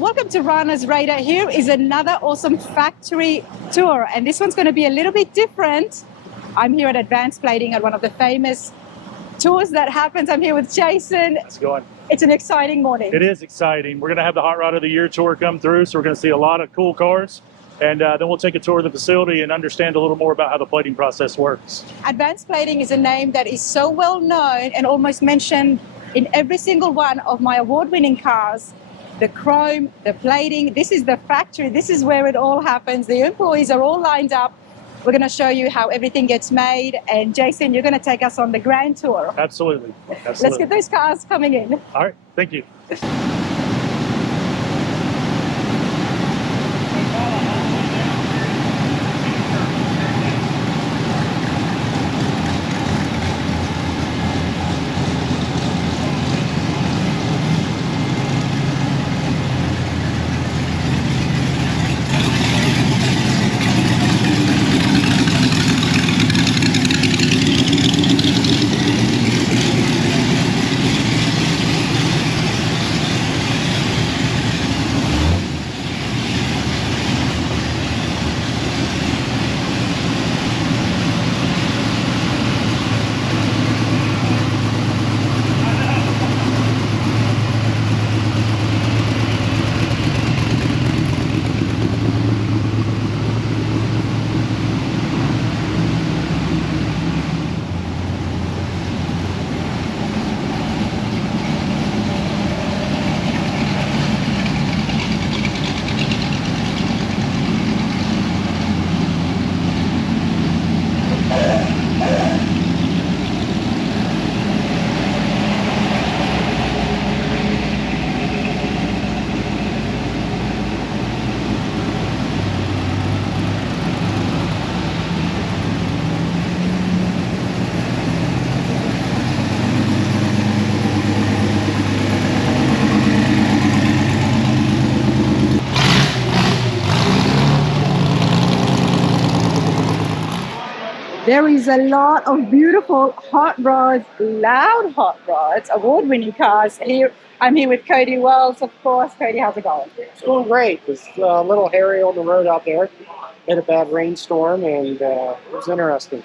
welcome to Rana's Radar. Here is another awesome factory tour, and this one's going to be a little bit different. I'm here at Advanced Plating at one of the famous tours that happens. I'm here with Jason. How's it going? It's an exciting morning. It is exciting. We're going to have the Hot Rod of the Year tour come through, so we're going to see a lot of cool cars, and then we'll take a tour of the facility and understand a little more about how the plating process works. Advanced Plating is a name that is so well known and almost mentioned in every single one of my award-winning cars. The chrome, the plating, this is the factory, this is where it all happens. The employees are all lined up. We're going to show you how everything gets made. And Jason, you're going to take us on the grand tour. Absolutely. Let's get those cars coming in. All right, thank you. There is a lot of beautiful hot rods, loud hot rods, award-winning cars. Here, I'm here with Cody Wells, of course. Cody, how's it going? It's going great. It's a little hairy on the road out there. Had a bad rainstorm, and it was interesting.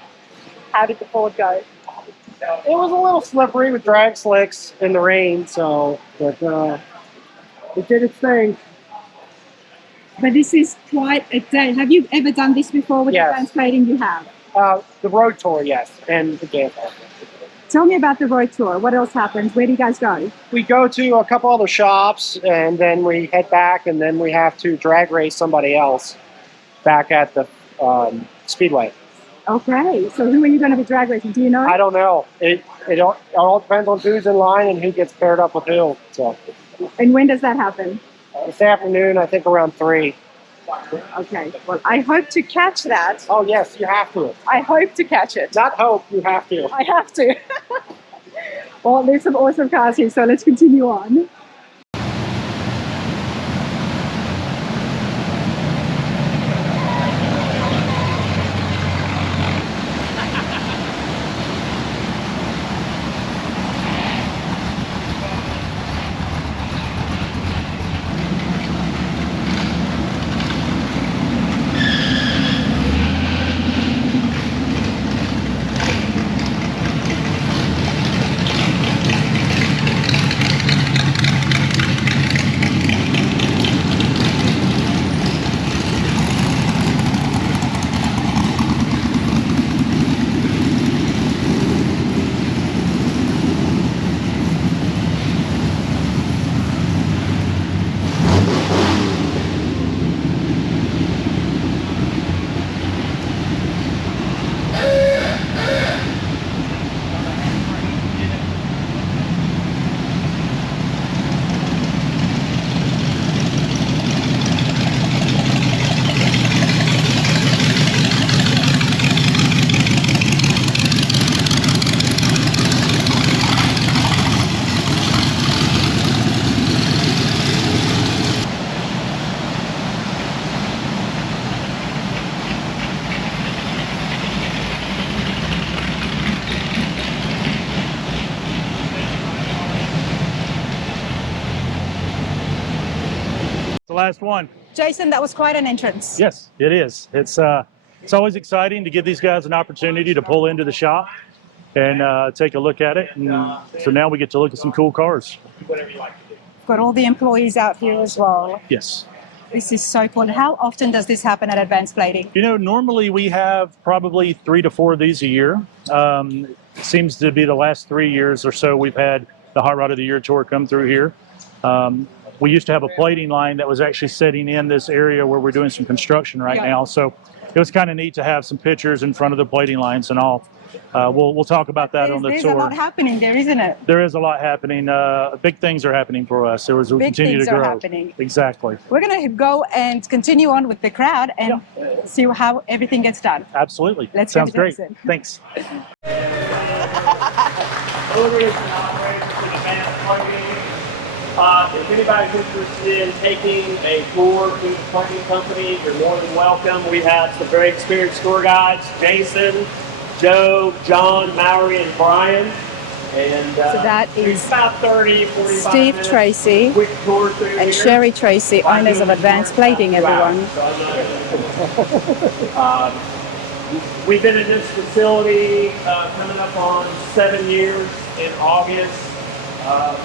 How did the Ford go? It was a little slippery with drag slicks in the rain, but it did its thing. But this is quite a day. Have you ever done this before with Yes. Advanced Plating? You have. The road tour, yes, and the game. Tell me about the road tour. What else happens? Where do you guys go? We go to a couple other shops, and then we head back, and then we have to drag race somebody else back at the speedway. Okay, so who are you going to be drag racing? Do you know? I don't know. It all depends on who's in line and who gets paired up with who. So And when does that happen? this afternoon, I think around 3. Okay, well, I hope to catch that. Oh yes, you have to. I hope to catch it. Not hope, you have to. I have to. Well, there's some awesome cars here, so let's continue on. last one. Jason, that was quite an entrance. Yes, it is. It's always exciting to give these guys an opportunity to pull into the shop and take a look at it. And so now we get to look at some cool cars. We've got all the employees out here as well. Yes. This is so cool. How often does this happen at Advanced Plating? You know, normally we have probably 3 to 4 of these a year. Seems to be the last 3 years or so we've had the Hot Rod of the Year tour come through here. We used to have a plating line that was actually sitting in this area where we're doing some construction right now. So it was kind of neat to have some pictures in front of the plating lines and all. We'll talk about that on the tour. There's a lot happening there, isn't it? There is a lot happening. Big things are happening for us. We'll continue to grow. Big things are happening. Exactly. We're going to go and continue on with the crowd and see how everything gets done. Absolutely. Let's Sounds go to great. Jason. Thanks. If anybody's interested in taking a tour through the plating company, you're more than welcome. We have some very experienced tour guides, Jason, Joe, John, Mallory, and Brian. And So that is about 30, 45 Steve minutes. Tracy Quick tour through and here. Sherry Tracy, owners of Advanced Plating, everyone. We've been in this facility coming up on 7 years in August.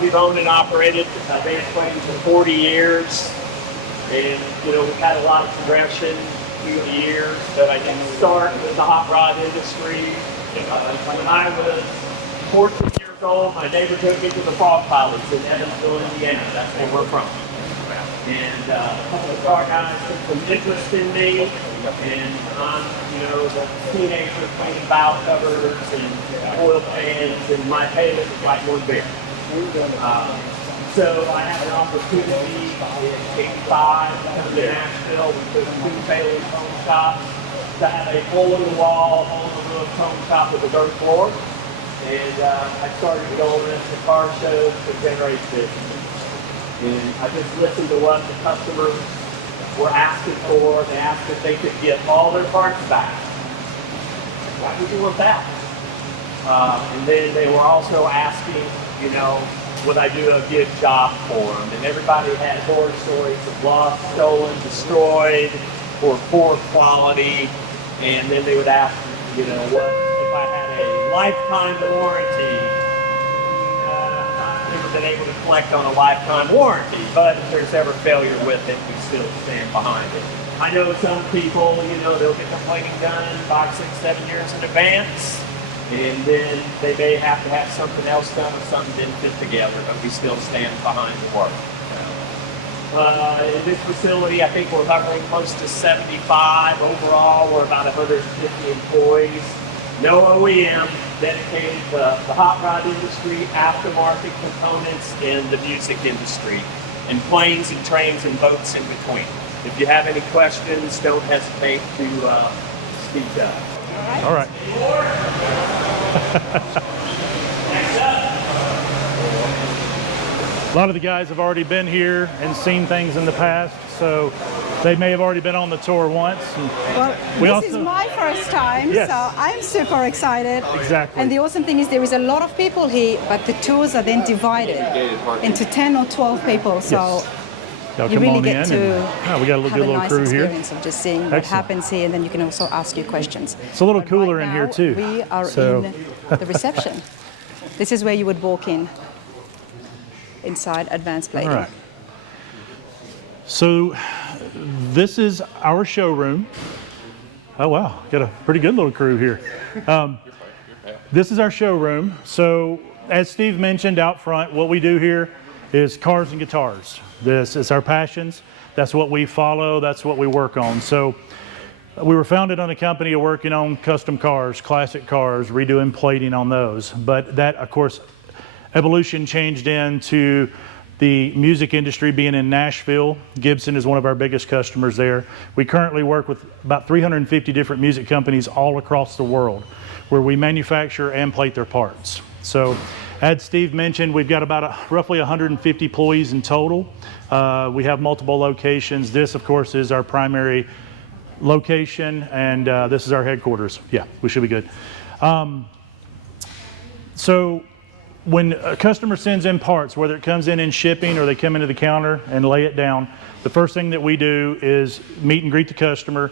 We've owned and operated Advanced Plating for 40 years. And, you know, we've had a lot of progression through the years. But I didn't start with the hot rod industry. When I was 14 years old, my neighbor took me to the Frog Pilots in Evansville, Indiana. That's where we're from. And a couple of car guys took some interest in me. And I'm, you know, the teenager painting valve covers and oil pans, and my payment was like one beer. So I had an opportunity in '85 to come to Nashville with the 2 Bailey cone shops to have a hole-in-the-wall, hole-in-the-roof cone shop with a dirt floor. And I started going to car shows to generate business. And I just listened to what the customers were asking for. They asked if they could get all their parts back. Why would you want that? And then they were also asking, you know, would I do a good job for them? And everybody had horror stories of lost, stolen, destroyed, or poor quality. And then they would ask, you know, what if I had a lifetime warranty? I've never been able to collect on a lifetime warranty, but if there's ever failure with it, we still stand behind it. I know some people, you know, they'll get their plating done 5, 6, 7 years in advance. And then they may have to have something else done if something didn't fit together, but we still stand behind the work. In this facility, I think we're hovering close to 75 overall. We're about 150 employees. No OEM, dedicated to the hot rod industry, aftermarket components, and the music industry, and planes and trains and boats in between. If you have any questions, don't hesitate to speak up. All right. A lot of the guys have already been here and seen things in the past, so they may have already been on the tour once. Well, this is my first time, Yes. so I'm super excited. Exactly. And the awesome thing is there is a lot of people here, but the tours are then divided into 10 or 12 people, so Yes. Y'all you come really on get in to we got a have a good little nice crew here. experience of just seeing what Excellent. happens here, and then you can also ask your questions. It's a little But cooler right in here now, too. We are So- in the reception. This is where you would walk in, inside Advanced Plating. All right. So this is our showroom. Oh wow, got a pretty good little crew here. This is our showroom. So as Steve mentioned out front, what we do here is cars and guitars. This is our passions. That's what we follow. That's what we work on. So we were founded on a company of working on custom cars, classic cars, redoing plating on those. But that, of course, evolution changed into the music industry being in Nashville. Gibson is one of our biggest customers there. We currently work with about 350 different music companies all across the world where we manufacture and plate their parts. So as Steve mentioned, we've got about roughly 150 employees in total. We have multiple locations. This, of course, is our primary location, and this is our headquarters. Yeah, we should be good. So when a customer sends in parts, whether it comes in shipping or they come into the counter and lay it down, the first thing that we do is meet and greet the customer,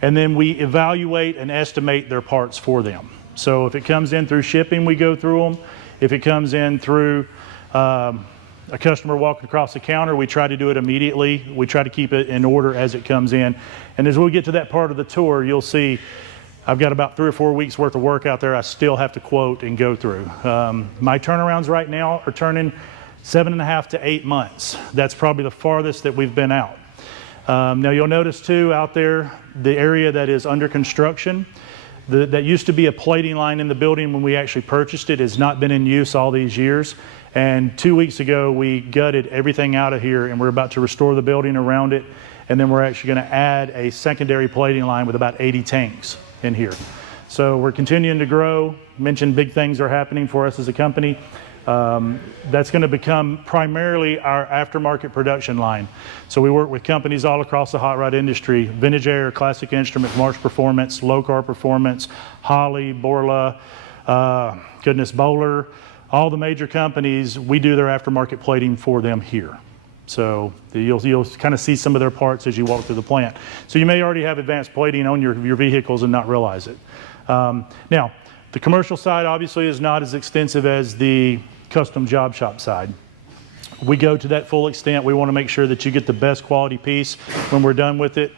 and then we evaluate and estimate their parts for them. So if it comes in through shipping, we go through them. If it comes in through a customer walking across the counter, we try to do it immediately. We try to keep it in order as it comes in. And as we get to that part of the tour, you'll see I've got about 3 or 4 weeks worth of work out there I still have to quote and go through. My turnarounds right now are turning 7.5 to 8 months. That's probably the farthest that we've been out. Now you'll notice too out there, the area that is under construction, that used to be a plating line in the building when we actually purchased it, has not been in use all these years. And 2 weeks ago, we gutted everything out of here and we're about to restore the building around it. And then we're actually gonna add a secondary plating line with about 80 tanks in here. So we're continuing to grow. Mentioned big things are happening for us as a company. That's going to become primarily our aftermarket production line. So we work with companies all across the hot rod industry: Vintage Air, Classic Instruments, March Performance, Low Car Performance, Holley, Borla, Bowler, all the major companies. We do their aftermarket plating for them here. So you'll kind of see some of their parts as you walk through the plant. So you may already have advanced plating on your vehicles and not realize it. Now, the commercial side obviously is not as extensive as the custom job shop side. We go to that full extent. We want to make sure that you get the best quality piece when we're done with it.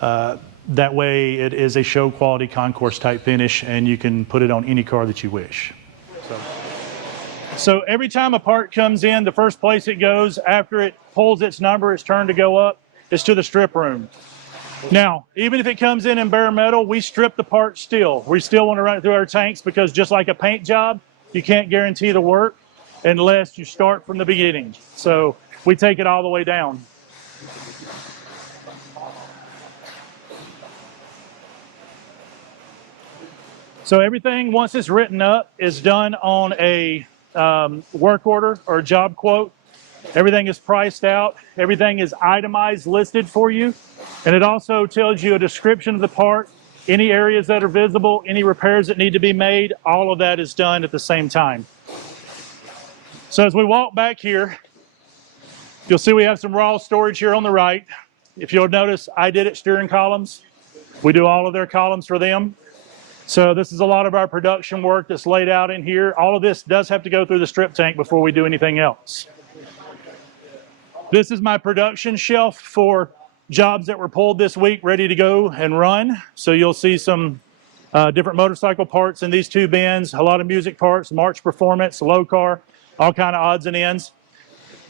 That way it is a show quality concourse type finish and you can put it on any car that you wish. So every time a part comes in, the first place it goes after it pulls its number, its turn to go up, is to the strip room. Now, even if it comes in bare metal, we strip the part still. We still want to run it through our tanks because just like a paint job, you can't guarantee the work unless you start from the beginning. So we take it all the way down. So everything, once it's written up, is done on a work order or a job quote. Everything is priced out. Everything is itemized, listed for you. And it also tells you a description of the part, any areas that are visible, any repairs that need to be made. All of that is done at the same time. So as we walk back here, you'll see we have some raw storage here on the right. If you'll notice, I did it steering columns. We do all of their columns for them. So this is a lot of our production work that's laid out in here. All of this does have to go through the strip tank before we do anything else. This is my production shelf for jobs that were pulled this week, ready to go and run. So you'll see some different motorcycle parts in these 2 bins, a lot of music parts, March Performance, Low Car, all kind of odds and ends.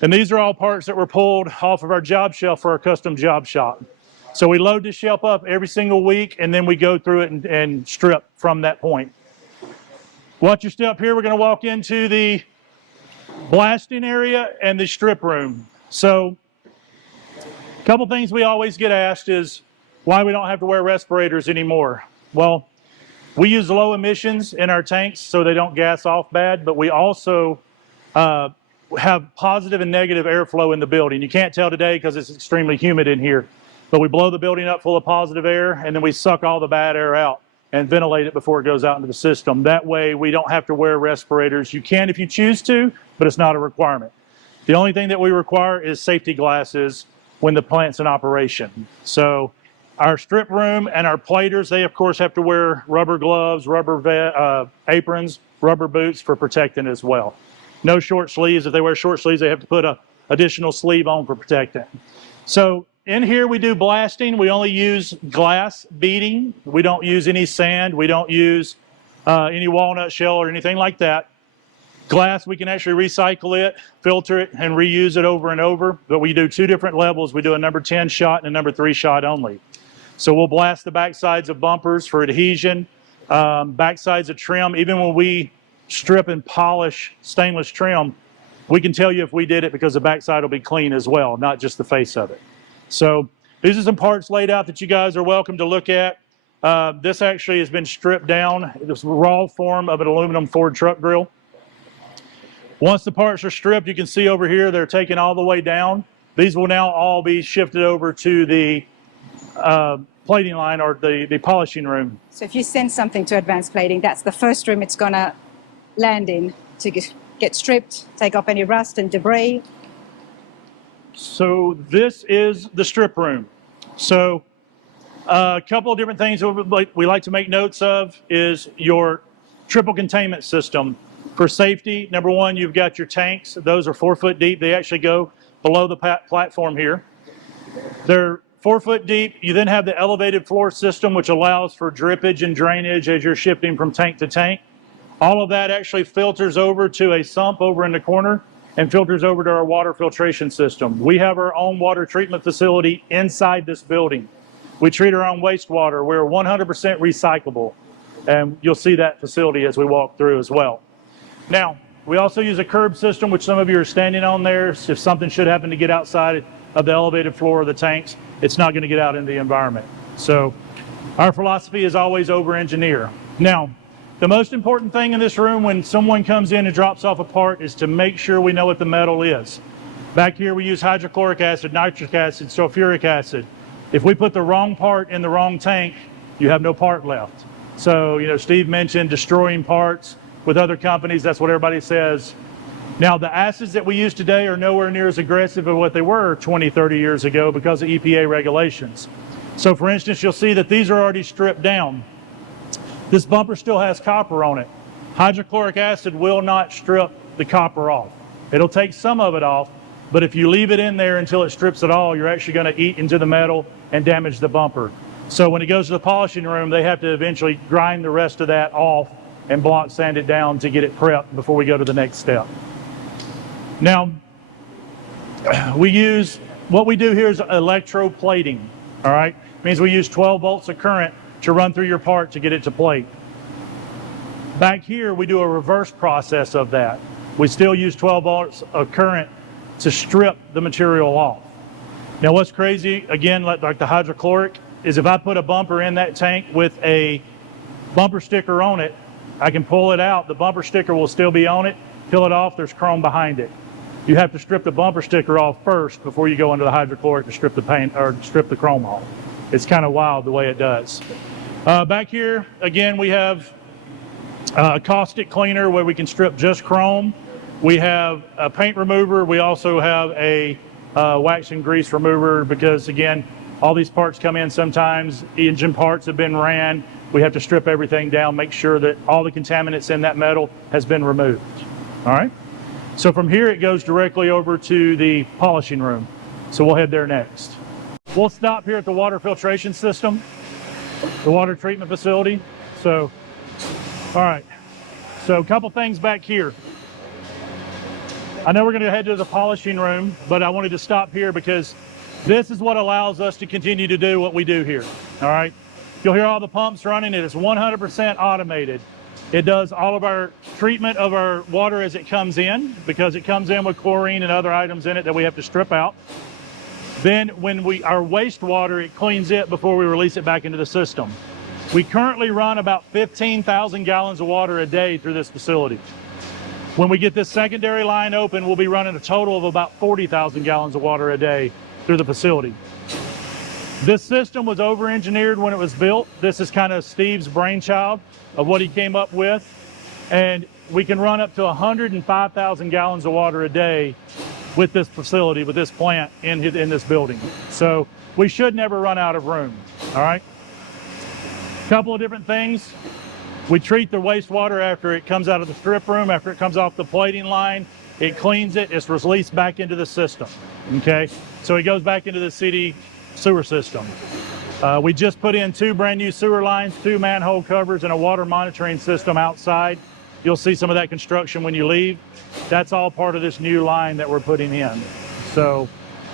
And these are all parts that were pulled off of our job shelf for our custom job shop. So we load this shelf up every single week, and then we go through it and strip from that point. Watch your step here. We're going to walk into the blasting area and the strip room. So a couple things we always get asked is why we don't have to wear respirators anymore. Well, we use low emissions in our tanks so they don't gas off bad, but we also have positive and negative airflow in the building. You can't tell today because it's extremely humid in here. But we blow the building up full of positive air, and then we suck all the bad air out and ventilate it before it goes out into the system. That way, we don't have to wear respirators. You can if you choose to, but it's not a requirement. The only thing that we require is safety glasses when the plant's in operation. So our strip room and our platers, they of course have to wear rubber gloves, rubber aprons, rubber boots for protecting as well. No short sleeves. If they wear short sleeves, they have to put an additional sleeve on for protecting. So in here we do blasting. We only use glass beading. We don't use any sand. We don't use any walnut shell or anything like that. Glass, we can actually recycle it, filter it, and reuse it over and over. But we do 2 different levels. We do a number 10 shot and a number 3 shot only. So we'll blast the backsides of bumpers for adhesion, backsides of trim. Even when we strip and polish stainless trim, we can tell you if we did it because the backside will be clean as well, not just the face of it. So these are some parts laid out that you guys are welcome to look at. This actually has been stripped down. This raw form of an aluminum Ford truck grill. Once the parts are stripped, you can see over here they're taken all the way down. These will now all be shifted over to the plating line or the polishing room. So if you send something to advanced plating, that's the first room it's going to land in to get stripped, take off any rust and debris. So this is the strip room. So a couple of different things that we like to make notes of is your triple containment system. For safety, number one, you've got your tanks. Those are 4 foot deep. They actually go below the platform here. They're 4 foot deep. You then have the elevated floor system, which allows for drippage and drainage as you're shifting from tank to tank. All of that actually filters over to a sump over in the corner and filters over to our water filtration system. We have our own water treatment facility inside this building. We treat our own wastewater. We're 100% recyclable. And you'll see that facility as we walk through as well. Now, we also use a curb system, which some of you are standing on there. So if something should happen to get outside of the elevated floor of the tanks, it's not going to get out into the environment. So our philosophy is always over-engineer. Now, the most important thing in this room when someone comes in and drops off a part is to make sure we know what the metal is. Back here we use hydrochloric acid, nitric acid, sulfuric acid. If we put the wrong part in the wrong tank, you have no part left. So, Steve mentioned destroying parts with other companies. That's what everybody says. Now, the acids that we use today are nowhere near as aggressive as what they were 20, 30 years ago because of EPA regulations. So, for instance, you'll see that these are already stripped down. This bumper still has copper on it. Hydrochloric acid will not strip the copper off. It'll take some of it off, but if you leave it in there until it strips it all, you're actually going to eat into the metal and damage the bumper. So when it goes to the polishing room, they have to eventually grind the rest of that off and block sand it down to get it prepped before we go to the next step. Now, what we do here is electroplating, all right? It means we use 12 volts of current to run through your part to get it to plate. Back here, we do a reverse process of that. We still use 12 volts of current to strip the material off. Now, what's crazy, again, like the hydrochloric, is if I put a bumper in that tank with a bumper sticker on it, I can pull it out, the bumper sticker will still be on it, peel it off, there's chrome behind it. You have to strip the bumper sticker off first before you go into the hydrochloric to strip the paint or strip the chrome off. It's kind of wild the way it does. Back here, again, we have a caustic cleaner where we can strip just chrome. We have a paint remover. We also have a wax and grease remover because, again, all these parts come in sometimes. Engine parts have been ran. We have to strip everything down, make sure that all the contaminants in that metal has been removed. All right? So from here, it goes directly over to the polishing room. So we'll head there next. We'll stop here at the water filtration system, the water treatment facility. So, all right. So a couple things back here. I know we're going to head to the polishing room, but I wanted to stop here because this is what allows us to continue to do what we do here. All right. You'll hear all the pumps running. It is 100% automated. It does all of our treatment of our water as it comes in because it comes in with chlorine and other items in it that we have to strip out. Then when our wastewater, it cleans it before we release it back into the system. We currently run about 15,000 gallons of water a day through this facility. When we get this secondary line open, we'll be running a total of about 40,000 gallons of water a day through the facility. This system was over-engineered when it was built. This is kind of Steve's brainchild of what he came up with. And we can run up to 105,000 gallons of water a day with this facility, with this plant in this building. So we should never run out of room, all right? A couple of different things. We treat the wastewater after it comes out of the strip room, after it comes off the plating line. It cleans it, it's released back into the system, okay? So it goes back into the city sewer system. We just put in 2 brand new sewer lines, 2 manhole covers, and a water monitoring system outside. You'll see some of that construction when you leave. That's all part of this new line that we're putting in. So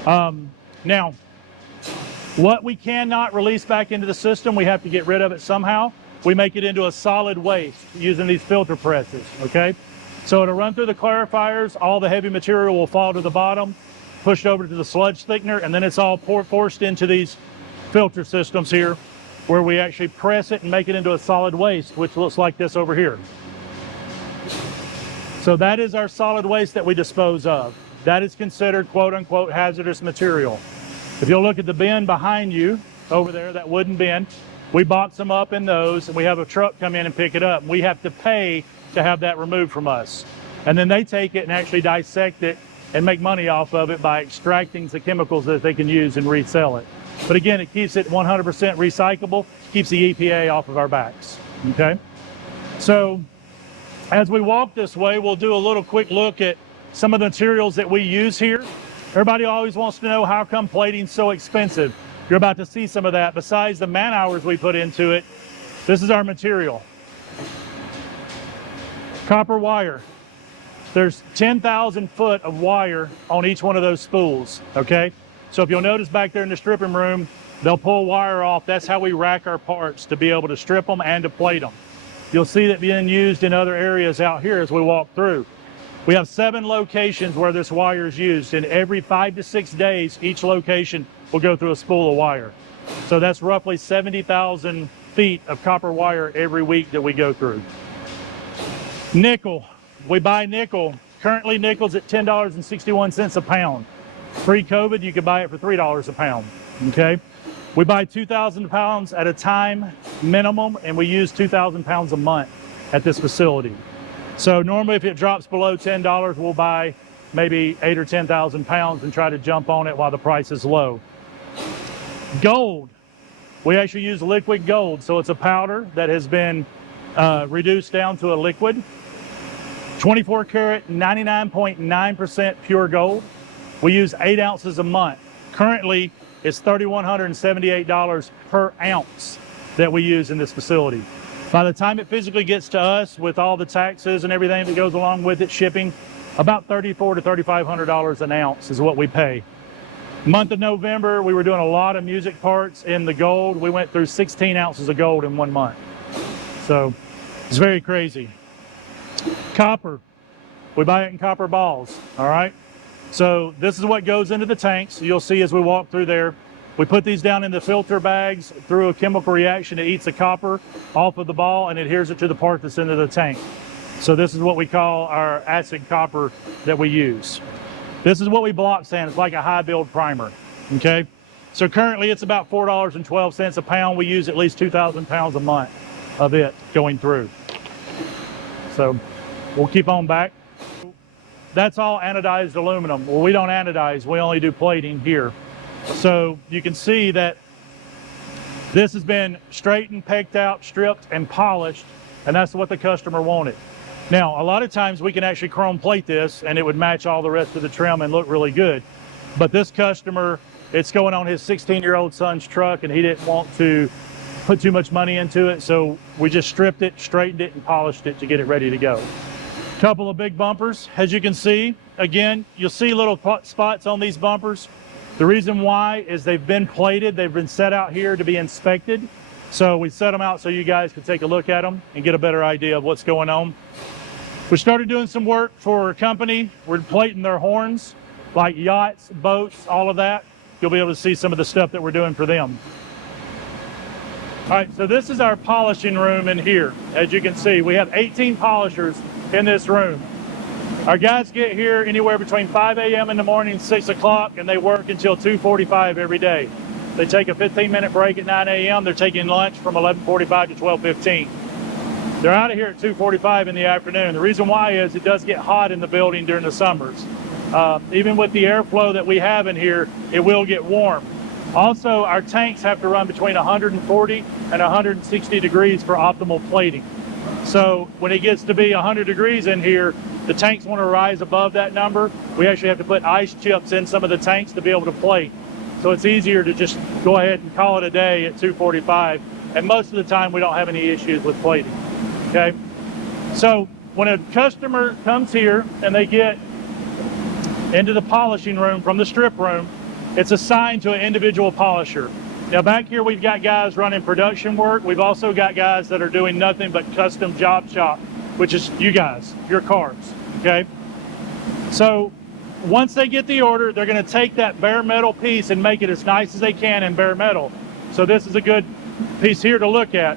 now, what we cannot release back into the system, we have to get rid of it somehow. We make it into a solid waste using these filter presses, okay? So it'll run through the clarifiers, all the heavy material will fall to the bottom, pushed over to the sludge thickener, and then it's all forced into these filter systems here where we actually press it and make it into a solid waste, which looks like this over here. So that is our solid waste that we dispose of. That is considered quote-unquote hazardous material. If you'll look at the bin behind you over there, that wooden bin, we box them up in those and we have a truck come in and pick it up. We have to pay to have that removed from us. And then they take it and actually dissect it and make money off of it by extracting the chemicals that they can use and resell it. But again, it keeps it 100% recyclable, keeps the EPA off of our backs, okay? So as we walk this way, we'll do a little quick look at some of the materials that we use here. Everybody always wants to know how come plating's so expensive. You're about to see some of that. Besides the man hours we put into it, this is our material. Copper wire. There's 10,000 foot of wire on each one of those spools, okay? So if you'll notice back there in the stripping room, they'll pull wire off. That's how we rack our parts, to be able to strip them and to plate them. You'll see that being used in other areas out here as we walk through. We have 7 locations where this wire is used, and every 5 to 6 days, each location will go through a spool of wire. So that's roughly 70,000 feet of copper wire every week that we go through. Nickel. We buy nickel. Currently, nickel's at $10.61 a pound. Pre-COVID, you could buy it for $3 a pound, okay? We buy 2,000 pounds at a time minimum, and we use 2,000 pounds a month at this facility. So normally if it drops below $10, we'll buy maybe 8 or 10,000 pounds and try to jump on it while the price is low. Gold. We actually use liquid gold. So it's a powder that has been reduced down to a liquid. 24 karat, 99.9% pure gold. We use 8 ounces a month. Currently, it's $3,178 per ounce that we use in this facility. By the time it physically gets to us, with all the taxes and everything that goes along with it, shipping, about $3,400 to $3,500 an ounce is what we pay. Month of November, we were doing a lot of music parts in the gold. We went through 16 ounces of gold in 1 month. So it's very crazy. Copper, we buy it in copper balls, all right? So this is what goes into the tanks. You'll see as we walk through there. We put these down in the filter bags through a chemical reaction. It eats the copper off of the ball and adheres it to the part that's into the tank. So this is what we call our acid copper that we use. This is what we block sand. It's like a high build primer, okay? So currently it's about $4.12 a pound. We use at least 2,000 pounds a month of it going through. So we'll keep on back. That's all anodized aluminum. Well, we don't anodize, we only do plating here. So you can see that this has been straightened, pegged out, stripped, and polished, and that's what the customer wanted. Now, a lot of times we can actually chrome plate this and it would match all the rest of the trim and look really good. But this customer, it's going on his 16-year-old son's truck and he didn't want to put too much money into it, so we just stripped it, straightened it, and polished it to get it ready to go. Couple of big bumpers, as you can see. Again, you'll see little spots on these bumpers. The reason why is they've been plated, they've been set out here to be inspected. So we set them out so you guys could take a look at them and get a better idea of what's going on. We started doing some work for a company. We're plating their horns, like yachts, boats, all of that. You'll be able to see some of the stuff that we're doing for them. All right, so this is our polishing room in here. As you can see, we have 18 polishers in this room. Our guys get here anywhere between 5 a.m. in the morning, 6 o'clock, and they work until 2:45 every day. They take a 15-minute break at 9 a.m. They're taking lunch from 11:45 to 12:15. They're out of here at 2:45 in the afternoon. The reason why is it does get hot in the building during the summers. Even with the airflow that we have in here, it will get warm. Also, our tanks have to run between 140 and 160 degrees for optimal plating. So when it gets to be 100 degrees in here, the tanks want to rise above that number. We actually have to put ice chips in some of the tanks to be able to plate. So it's easier to just go ahead and call it a day at 2:45. And most of the time we don't have any issues with plating, okay? So when a customer comes here and they get into the polishing room from the strip room, it's assigned to an individual polisher. Now back here we've got guys running production work. We've also got guys that are doing nothing but custom job shop, which is you guys, your cars, okay? So once they get the order, they're gonna take that bare metal piece and make it as nice as they can in bare metal. So this is a good piece here to look at.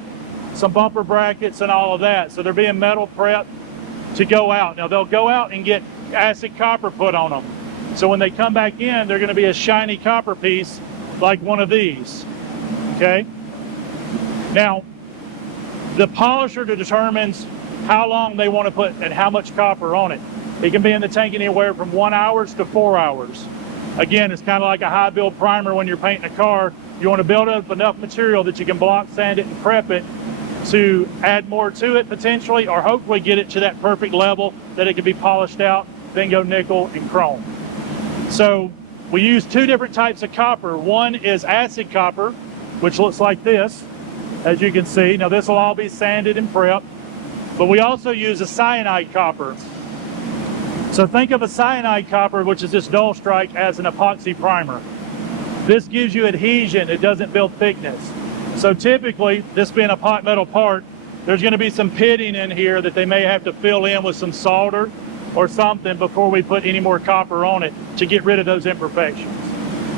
Some bumper brackets and all of that. So they're being metal prepped to go out. Now they'll go out and get acid copper put on them. So when they come back in, they're gonna be a shiny copper piece like one of these, okay? Now, the polisher determines how long they want to put and how much copper on it. It can be in the tank anywhere from 1 hour to 4 hours. Again, it's kind of like a high build primer when you're painting a car. You want to build up enough material that you can block sand it and prep it to add more to it potentially, or hopefully get it to that perfect level that it can be polished out, then go nickel and chrome. So we use two different types of copper. One is acid copper, which looks like this, as you can see. Now this will all be sanded and prepped, but we also use a cyanide copper. So think of a cyanide copper, which is this dull strike, as an epoxy primer. This gives you adhesion, it doesn't build thickness. So typically, this being a pot metal part, there's gonna be some pitting in here that they may have to fill in with some solder or something before we put any more copper on it to get rid of those imperfections.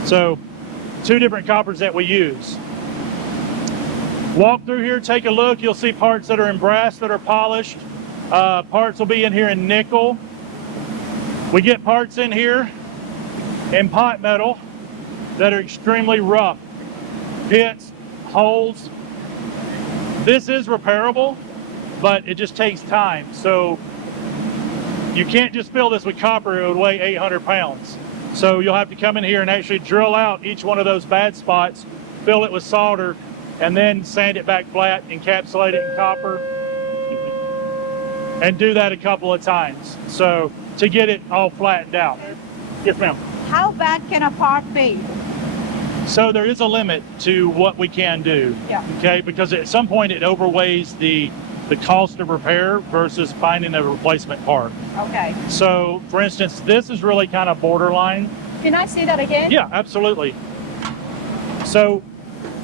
So, two different coppers that we use. Walk through here, take a look, you'll see parts that are in brass that are polished. Parts will be in here in nickel. We get parts in here in pot metal that are extremely rough. Pits, holes. This is repairable, but it just takes time. So you can't just fill this with copper, it would weigh 800 pounds. So you'll have to come in here and actually drill out each one of those bad spots, fill it with solder, and then sand it back flat, encapsulate it in copper, and do that a couple of times. So to get it all flattened out. Yes, ma'am. How bad can a part be? So there is a limit to what we can do. Yeah. Okay, because at some point it overweighs the cost of repair versus finding a replacement part. Okay. So for instance, this is really kind of borderline. Can I see that again? Yeah, absolutely. So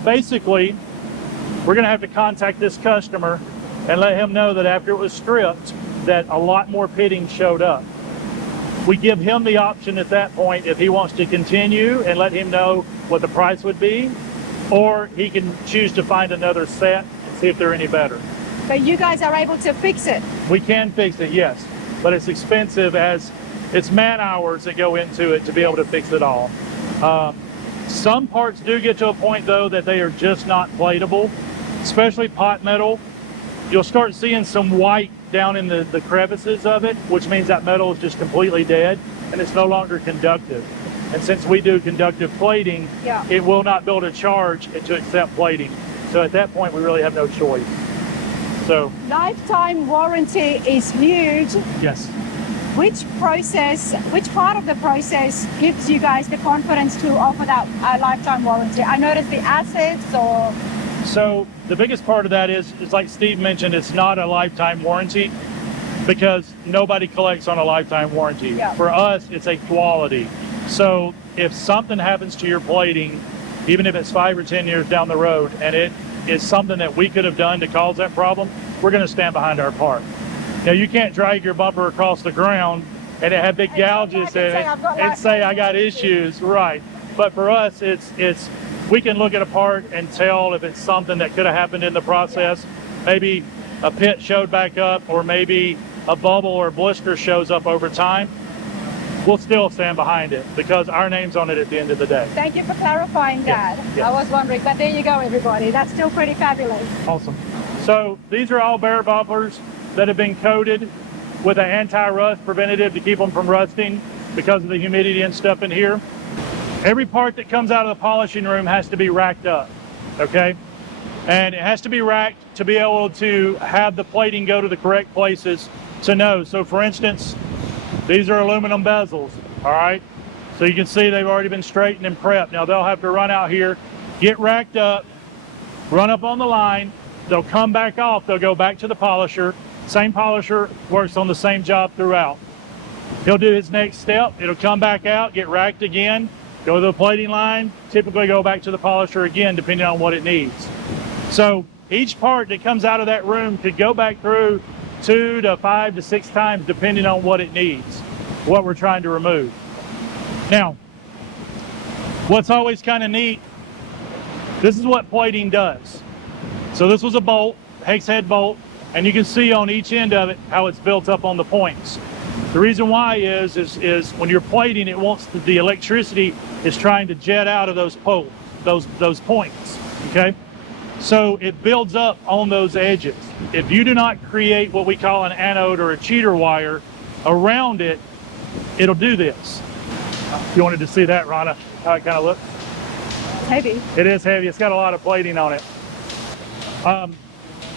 basically, we're gonna have to contact this customer and let him know that after it was stripped, that a lot more pitting showed up. We give him the option at that point if he wants to continue and let him know what the price would be, or he can choose to find another set and see if they're any better. But you guys are able to fix it? We can fix it, yes, but it's expensive, as it's man hours that go into it to be able to fix it all. Some parts do get to a point though that they are just not plateable, especially pot metal. You'll start seeing some white down in the crevices of it, which means that metal is just completely dead and it's no longer conductive. And since we do conductive plating, Yeah. it will not build a charge to accept plating. So at that point, we really have no choice. So, Lifetime warranty is huge. yes. Which part of the process gives you guys the confidence to offer that lifetime warranty? I noticed the acids or... So the biggest part of that is like Steve mentioned, it's not a lifetime warranty because nobody collects on a lifetime warranty. Yeah. For us, it's a quality. So if something happens to your plating, even if it's 5 or 10 years down the road, and it is something that we could have done to cause that problem, we're going to stand behind our part. Now, you can't drag your bumper across the ground and it have big gouges in it and say, I got issues, right. But for us, it's we can look at a part and tell if it's something that could have happened in the process. Maybe a pit showed back up, or maybe a bubble or a blister shows up over time. We'll still stand behind it because our name's on it at the end of the day. Thank you for clarifying that. Yes, yes. I was wondering, but there you go, everybody. That's still pretty fabulous. Awesome. So these are all bare bumpers that have been coated with an anti-rust preventative to keep them from rusting because of the humidity and stuff in here. Every part that comes out of the polishing room has to be racked up, okay? And it has to be racked to be able to have the plating go to the correct places to know. So for instance, these are aluminum bezels, all right? So you can see they've already been straightened and prepped. Now they'll have to run out here, get racked up, run up on the line, they'll come back off, they'll go back to the polisher. Same polisher works on the same job throughout. He'll do his next step, it'll come back out, get racked again, go to the plating line, typically go back to the polisher again, depending on what it needs. So each part that comes out of that room could go back through 2 to 5 to 6 times, depending on what it needs, what we're trying to remove. Now, what's always kind of neat, this is what plating does. So this was a bolt, hex head bolt, and you can see on each end of it how it's built up on the points. The reason why is when you're plating, it wants the electricity is trying to jet out of those poles, those points, okay? So it builds up on those edges. If you do not create what we call an anode or a cheater wire around it, it'll do this. You wanted to see that, Rhonda, how it kind of looks? Heavy. It is heavy. It's got a lot of plating on it.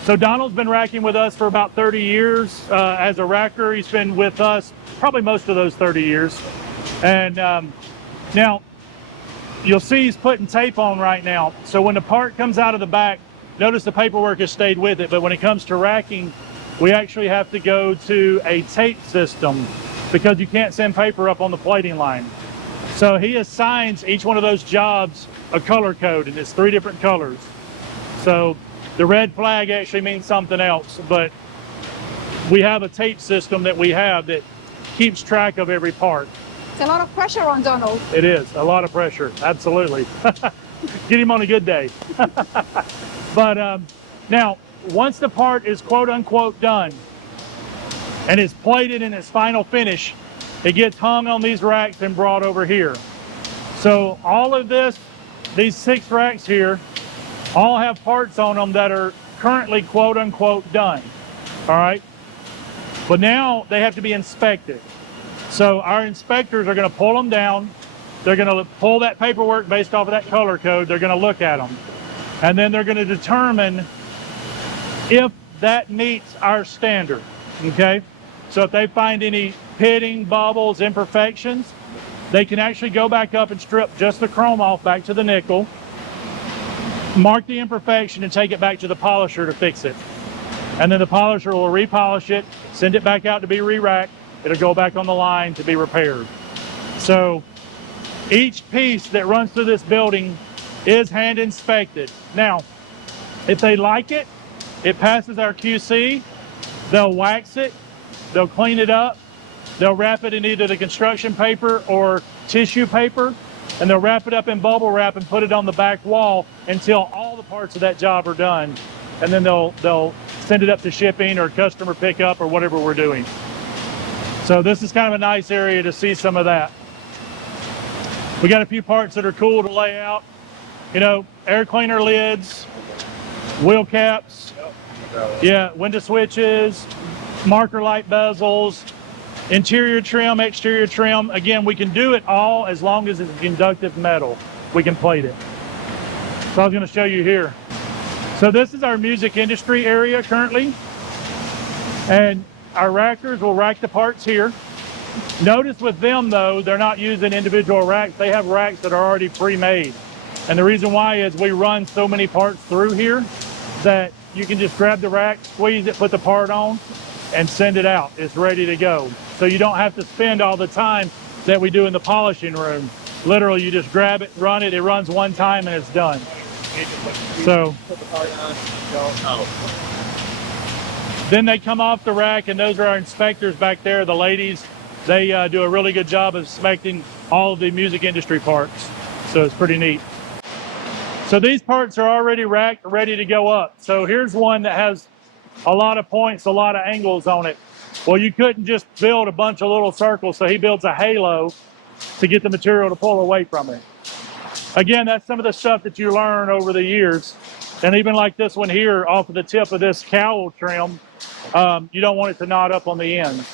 So Donald's been racking with us for about 30 years as a racker. He's been with us probably most of those 30 years. And now you'll see he's putting tape on right now. So when the part comes out of the back, notice the paperwork has stayed with it. But when it comes to racking, we actually have to go to a tape system because you can't send paper up on the plating line. So he assigns each one of those jobs a color code, and it's 3 different colors. So the red flag actually means something else, but we have a tape system that we have that keeps track of every part. It's a lot of pressure on Donald. It is a lot of pressure, absolutely. Get him on a good day. But now, once the part is quote unquote done and it's plated in its final finish, it gets hung on these racks and brought over here. So all of this, these 6 racks here, all have parts on them that are currently quote unquote done. All right. But now they have to be inspected. So our inspectors are going to pull them down. They're going to pull that paperwork based off of that color code. They're going to look at them. And then they're going to determine if that meets our standard. Okay. So if they find any pitting, bubbles, imperfections, they can actually go back up and strip just the chrome off back to the nickel, mark the imperfection, and take it back to the polisher to fix it. And then the polisher will repolish it, send it back out to be re-racked. It'll go back on the line to be repaired. So each piece that runs through this building is hand inspected. Now, if they like it, it passes our QC, they'll wax it, they'll clean it up, they'll wrap it in either the construction paper or tissue paper, and they'll wrap it up in bubble wrap and put it on the back wall until all the parts of that job are done. And then they'll send it up to shipping or customer pickup or whatever we're doing. So this is kind of a nice area to see some of that. We got a few parts that are cool to lay out. You know, air cleaner lids, wheel caps, yeah, window switches, marker light bezels, interior trim, exterior trim. Again, we can do it all as long as it's conductive metal. We can plate it. So I was going to show you here. So this is our music industry area currently. And our rackers will rack the parts here. Notice with them though, they're not using individual racks. They have racks that are already pre-made. And the reason why is we run so many parts through here that you can just grab the rack, squeeze it, put the part on, and send it out. It's ready to go. So you don't have to spend all the time that we do in the polishing room. Literally, you just grab it, run it, it runs one time and it's done. So then they come off the rack, and those are our inspectors back there, the ladies. They do a really good job of inspecting all of the music industry parts. So it's pretty neat. So these parts are already racked, ready to go up. So here's one that has a lot of points, a lot of angles on it. Well, you couldn't just build a bunch of little circles, so he builds a halo to get the material to pull away from it. Again, that's some of the stuff that you learn over the years. And even like this one here, off of the tip of this cowl trim, you don't want it to knot up on the ends.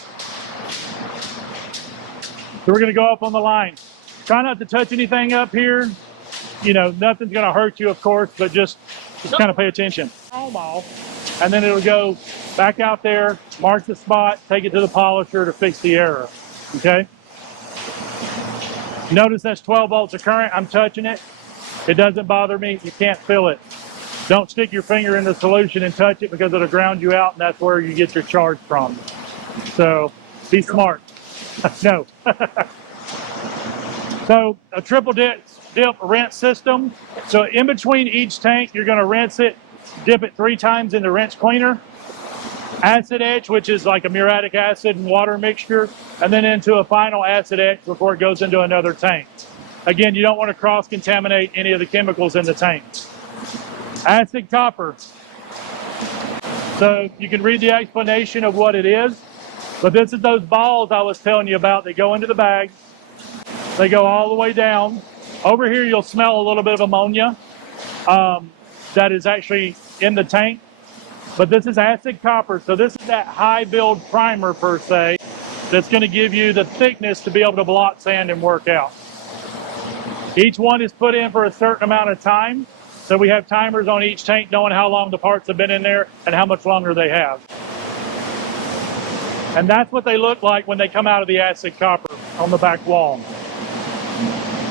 So we're going to go up on the line. Try not to touch anything up here. You know, nothing's going to hurt you, of course, but just kind of pay attention. And then it'll go back out there, mark the spot, take it to the polisher to fix the error. Okay? Notice that's 12 volts of current. I'm touching it. It doesn't bother me. You can't feel it. Don't stick your finger in the solution and touch it because it'll ground you out, and that's where you get your charge from. So be smart. No. So a triple dip rinse system. So in between each tank, you're going to rinse it, dip it 3 times in the rinse cleaner. Acid etch, which is like a muriatic acid and water mixture, and then into a final acid etch before it goes into another tank. Again, you don't want to cross-contaminate any of the chemicals in the tanks. Acid copper. So you can read the explanation of what it is, but this is those balls I was telling you about. They go into the bag. They go all the way down. Over here, you'll smell a little bit of ammonia. that is actually in the tank. But this is acid copper, so this is that high build primer per se that's going to give you the thickness to be able to block sand and work out. Each one is put in for a certain amount of time, so we have timers on each tank knowing how long the parts have been in there and how much longer they have. And that's what they look like when they come out of the acid copper on the back wall.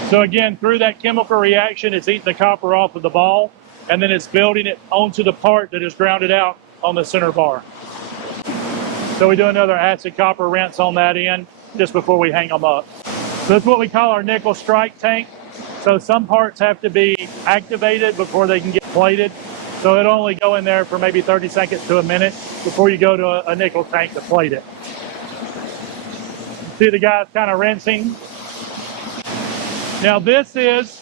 So again, through that chemical reaction, it's eating the copper off of the ball, and then it's building it onto the part that is grounded out on the center bar. So we do another acid copper rinse on that end just before we hang them up. So that's what we call our nickel strike tank. So some parts have to be activated before they can get plated. So it'll only go in there for maybe 30 seconds to a minute before you go to a nickel tank to plate it. See the guys kind of rinsing. Now this is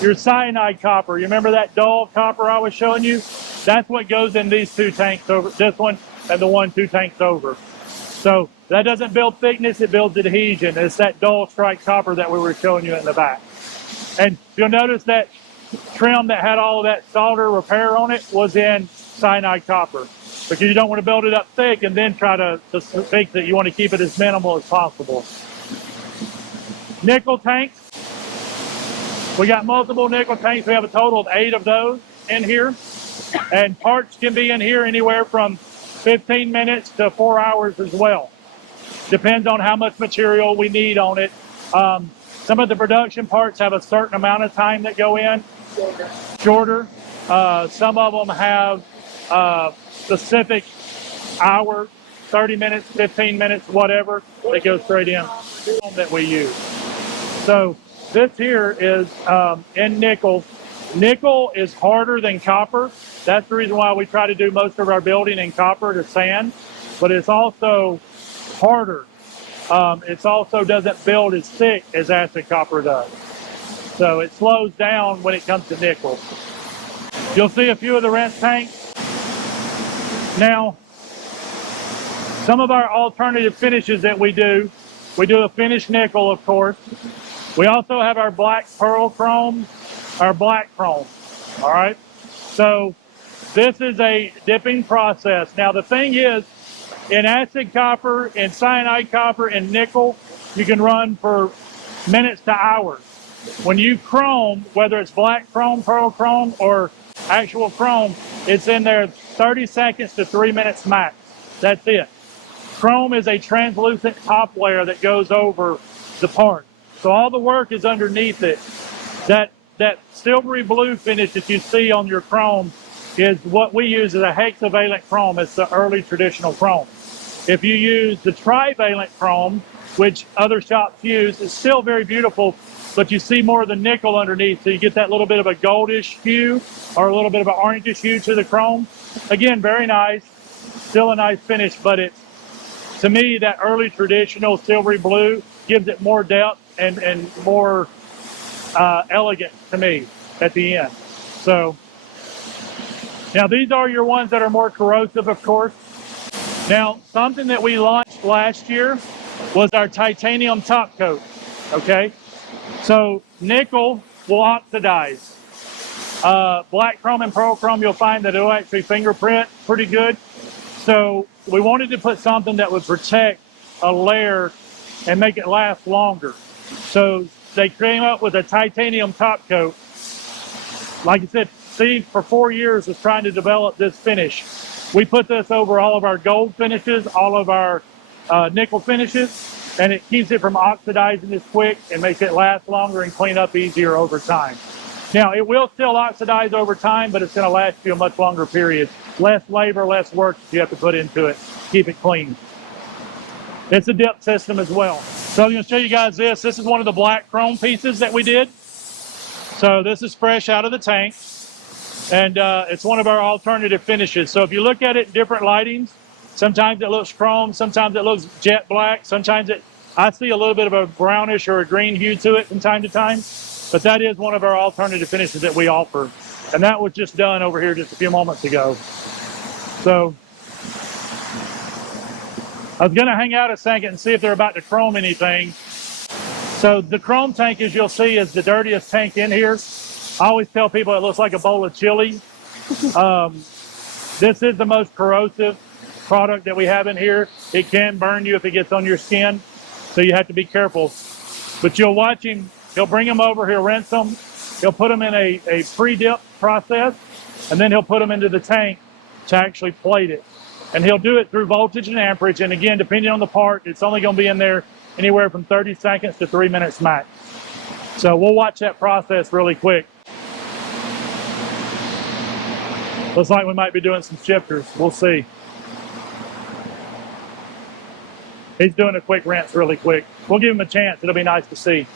your cyanide copper. You remember that dull copper I was showing you? That's what goes in these two tanks over, this one and the one 2 tanks over. So that doesn't build thickness, it builds adhesion. It's that dull strike copper that we were showing you in the back. And you'll notice that trim that had all of that solder repair on it was in cyanide copper, because you don't want to build it up thick and then try to fix it. You want to keep it as minimal as possible. Nickel tanks. We got multiple nickel tanks. We have a total of 8 of those in here. And parts can be in here anywhere from 15 minutes to 4 hours as well. Depends on how much material we need on it. Some of the production parts have a certain amount of time that go in. Shorter. Some of them have specific hours, 30 minutes, 15 minutes, whatever, that goes straight in that we use. So this here is in nickel. Nickel is harder than copper. That's the reason why we try to do most of our building in copper to sand, but it's also harder. It also doesn't build as thick as acid copper does. So it slows down when it comes to nickel. You'll see a few of the rinse tanks. Now, some of our alternative finishes that we do a finished nickel, of course. We also have our black pearl chrome, our black chrome, all right? So this is a dipping process. Now the thing is, in acid copper, in cyanide copper, and nickel, you can run for minutes to hours. When you chrome, whether it's black chrome, pearl chrome, or actual chrome, it's in there 30 seconds to 3 minutes max. That's it. Chrome is a translucent top layer that goes over the part. So all the work is underneath it. That silvery blue finish that you see on your chrome is what we use as a hexavalent chrome. It's the early traditional chrome. If you use the trivalent chrome, which other shops use, it's still very beautiful, but you see more of the nickel underneath, so you get that little bit of a goldish hue or a little bit of an orangish hue to the chrome. Again, very nice, still a nice finish, but it's, to me, that early traditional silvery blue gives it more depth and more elegant to me at the end. So now these are your ones that are more corrosive, of course. Now, something that we launched last year was our titanium top coat, okay? So nickel will oxidize. Black chrome and pearl chrome, you'll find that it'll actually fingerprint pretty good. So we wanted to put something that would protect a layer and make it last longer. So they came up with a titanium top coat. Like I said, Steve for 4 years was trying to develop this finish. We put this over all of our gold finishes, all of our nickel finishes, and it keeps it from oxidizing as quick and makes it last longer and clean up easier over time. Now, it will still oxidize over time, but it's going to last you a much longer period. Less labor, less work that you have to put into it. Keep it clean. It's a dip system as well. So I'm going to show you guys this. This is one of the black chrome pieces that we did. So this is fresh out of the tank. And it's one of our alternative finishes. So if you look at it in different lightings, sometimes it looks chrome, sometimes it looks jet black, sometimes I see a little bit of a brownish or a green hue to it from time to time. But that is one of our alternative finishes that we offer. And that was just done over here just a few moments ago. So I was going to hang out a second and see if they're about to chrome anything. So the chrome tank, as you'll see, is the dirtiest tank in here. I always tell people it looks like a bowl of chili. This is the most corrosive product that we have in here. It can burn you if it gets on your skin, so you have to be careful. But you'll watch him, he'll bring them over, he'll rinse them, he'll put them in a pre-dip process, and then he'll put them into the tank to actually plate it. And he'll do it through voltage and amperage, and again, depending on the part, it's only going to be in there anywhere from 30 seconds to 3 minutes max. So we'll watch that process really quick. Looks like we might be doing some shifters. We'll see. He's doing a quick rinse really quick. We'll give him a chance. It'll be nice to see.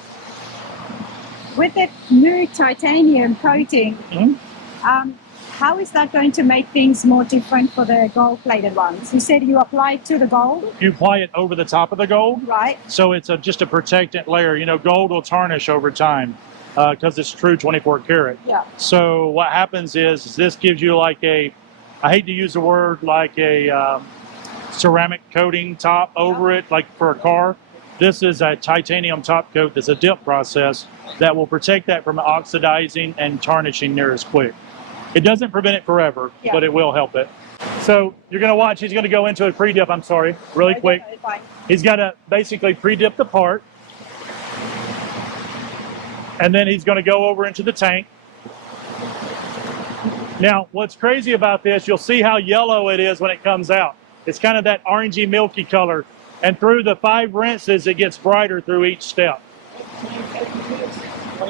With that new titanium coating, how is that going to make things more different for the gold-plated ones? You said you apply it to the gold? You apply it over the top of the gold. Right. So it's just a protectant layer. You know, gold will tarnish over time because it's true 24 karat. Yeah. So what happens is this gives you like I hate to use the word, like a ceramic coating top over it, like for a car. This is a titanium top coat that's a dip process that will protect that from oxidizing and tarnishing near as quick. It doesn't prevent it forever, but it will help it. So you're going to watch, he's going to go into a pre-dip, really quick. He's got to basically pre-dip the part. And then he's going to go over into the tank. Now, what's crazy about this, you'll see how yellow it is when it comes out. It's kind of that orangey, milky color. And through the 5 rinses, it gets brighter through each step.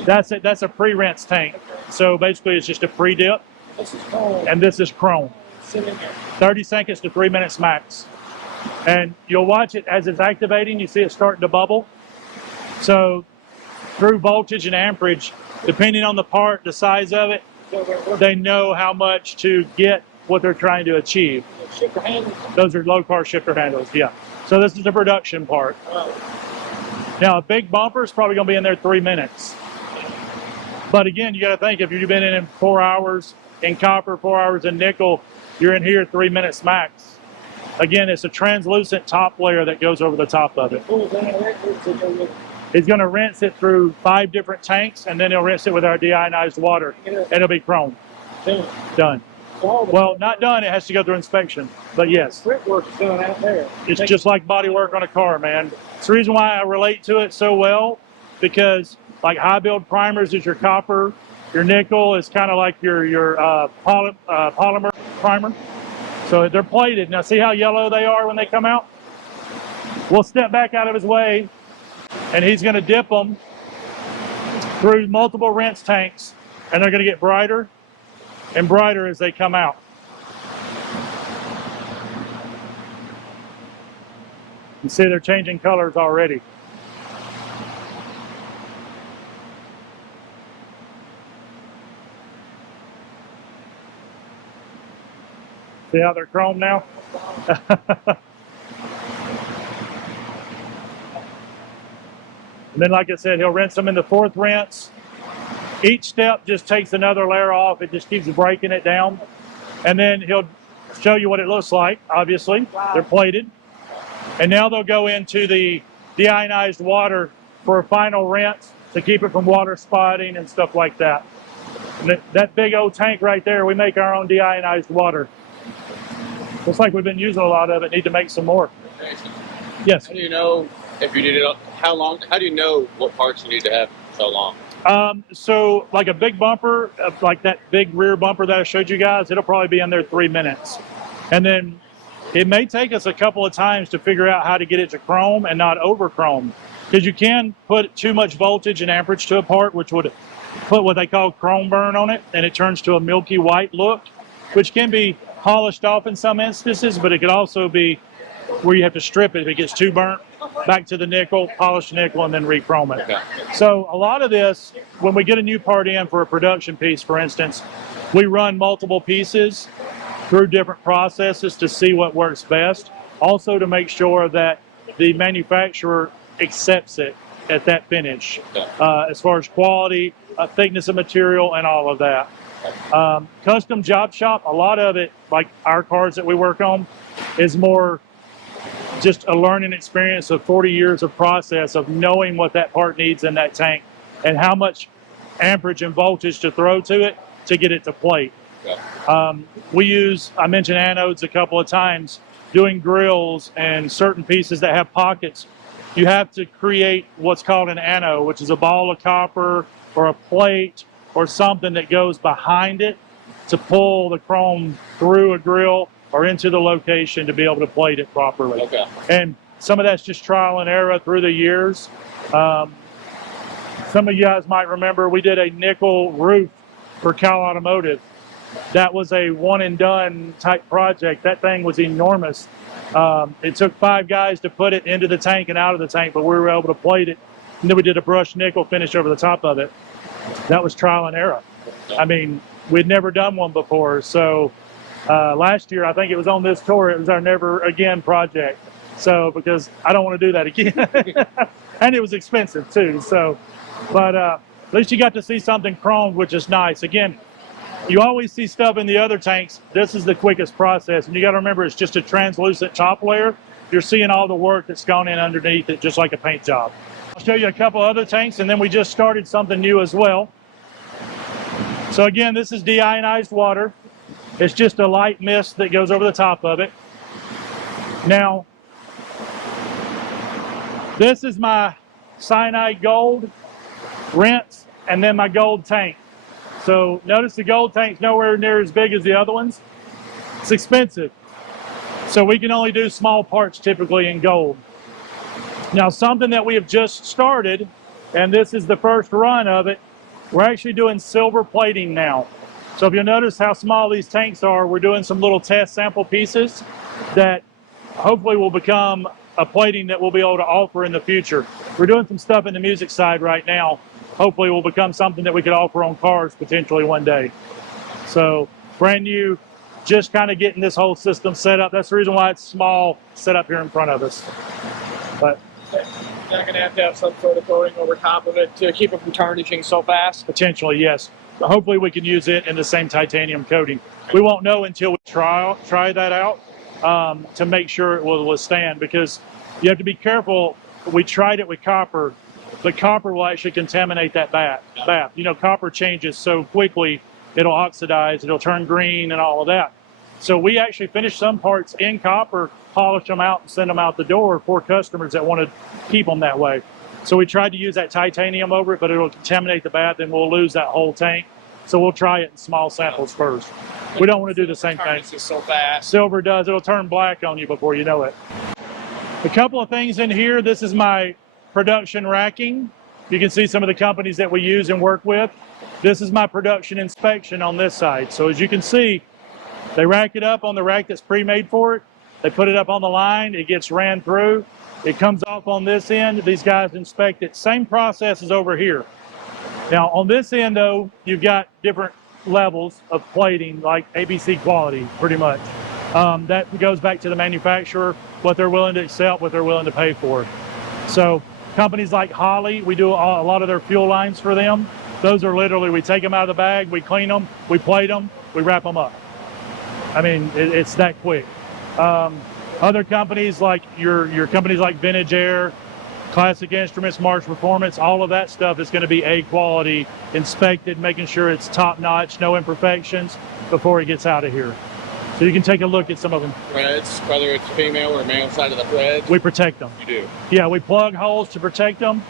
That's it. That's a pre-rinse tank. So basically, it's just a pre-dip. And this is chrome. 30 seconds to 3 minutes max. And you'll watch it as it's activating. You see it starting to bubble. So through voltage and amperage, depending on the part, the size of it, they know how much to get what they're trying to achieve. Shifter handles? Those are low car shifter handles, yeah. So this is the production part. Now a big bumper is probably going to be in there 3 minutes. But again, you got to think, if you've been in 4 hours in copper, 4 hours in nickel, you're in here 3 minutes max. Again, it's a translucent top layer that goes over the top of it. He's going to rinse it through 5 different tanks, and then he'll rinse it with our deionized water. It'll be chrome. Done. Well, not done. It has to go through inspection. But yes. Grit work is done out there. It's just like body work on a car, man. It's the reason why I relate to it so well, because like high build primers is your copper, your nickel is kind of like your polymer primer. So they're plated. Now see how yellow they are when they come out? We'll step back out of his way, and he's going to dip them through multiple rinse tanks, and they're going to get brighter and brighter as they come out. You see they're changing colors already. See how they're chrome now? And then, like I said, he'll rinse them in the 4th rinse. Each step just takes another layer off. It just keeps breaking it down. And then he'll show you what it looks like, obviously. Wow. They're plated. And now they'll go into the deionized water for a final rinse to keep it from water spotting and stuff like that. And that big old tank right there, we make our own deionized water. Looks like we've been using a lot of it. Need to make some more. Yes. How do you know if you need it? How long? How do you know what parts you need to have so long? So like a big bumper, like that big rear bumper that I showed you guys, it'll probably be in there 3 minutes. And then it may take us a couple of times to figure out how to get it to chrome and not over chrome. Because you can put too much voltage and amperage to a part, which would put what they call chrome burn on it, and it turns to a milky white look, which can be polished off in some instances, but it could also be where you have to strip it if it gets too burnt, back to the nickel, polish nickel, and then re-chrome it. Okay. So a lot of this, when we get a new part in for a production piece, for instance, we run multiple pieces through different processes to see what works best. Also to make sure that the manufacturer accepts it at that finish, as far as quality, thickness of material, and all of that. Custom job shop, a lot of it, like our cars that we work on, is more just a learning experience of 40 years of process of knowing what that part needs in that tank and how much amperage and voltage to throw to it to get it to plate. Okay. We use, I mentioned anodes a couple of times, doing grills and certain pieces that have pockets. You have to create what's called an anode, which is a ball of copper or a plate or something that goes behind it to pull the chrome through a grill or into the location to be able to plate it properly. Okay. And some of that's just trial and error through the years. Some of you guys might remember we did a nickel roof for Cal Automotive. That was a one and done type project. That thing was enormous. It took 5 guys to put it into the tank and out of the tank, but we were able to plate it. And then we did a brushed nickel finish over the top of it. That was trial and error. I mean, we'd never done one before. So last year, I think it was on this tour, it was our never again project. So, because I don't want to do that again. And it was expensive too. So, but at least you got to see something chromed, which is nice. Again, you always see stuff in the other tanks. This is the quickest process. And you got to remember, it's just a translucent top layer. You're seeing all the work that's gone in underneath it, just like a paint job. I'll show you a couple other tanks, and then we just started something new as well. So again, this is deionized water. It's just a light mist that goes over the top of it. Now, this is my cyanide gold rinse, and then my gold tank. So notice the gold tank's nowhere near as big as the other ones. It's expensive. So we can only do small parts typically in gold. Now, something that we have just started, and this is the first run of it, we're actually doing silver plating now. So if you'll notice how small these tanks are, we're doing some little test sample pieces that hopefully will become a plating that we'll be able to offer in the future. We're doing some stuff in the music side right now. Hopefully will become something that we could offer on cars potentially one day. So brand new, just kind of getting this whole system set up. That's the reason why it's small, set up here in front of us. But You're not going to have some sort of coating over top of it to keep it from tarnishing so fast? potentially, yes. But hopefully we can use it in the same titanium coating. We won't know until we try that out to make sure it will withstand, because you have to be careful. We tried it with copper, but copper will actually contaminate that bath. You know, copper changes so quickly, it'll oxidize, it'll turn green and all of that. So we actually finished some parts in copper, polish them out and send them out the door for customers that want to keep them that way. So we tried to use that titanium over it, but it'll contaminate the bath and we'll lose that whole tank. So we'll try it in small samples first. We don't want to do the same thing. Tarnishes so fast. Silver does, it'll turn black on you before you know it. A couple of things in here. This is my production racking. You can see some of the companies that we use and work with. This is my production inspection on this side. So as you can see, they rack it up on the rack that's pre-made for it. They put it up on the line, it gets ran through. It comes off on this end, these guys inspect it. Same process as over here. Now on this end though, you've got different levels of plating, like ABC quality, pretty much. That goes back to the manufacturer, what they're willing to accept, what they're willing to pay for. So companies like Holley, we do a lot of their fuel lines for them. Those are literally, we take them out of the bag, we clean them, we plate them, we wrap them up. I mean, it's that quick. Other companies like your companies like Vintage Air, Classic Instruments, March Performance, all of that stuff is going to be A quality, inspected, making sure it's top notch, no imperfections before it gets out of here. So you can take a look at some of them. Threads, whether it's female or male side of the threads? We protect them. You do? Yeah, we plug holes to protect them.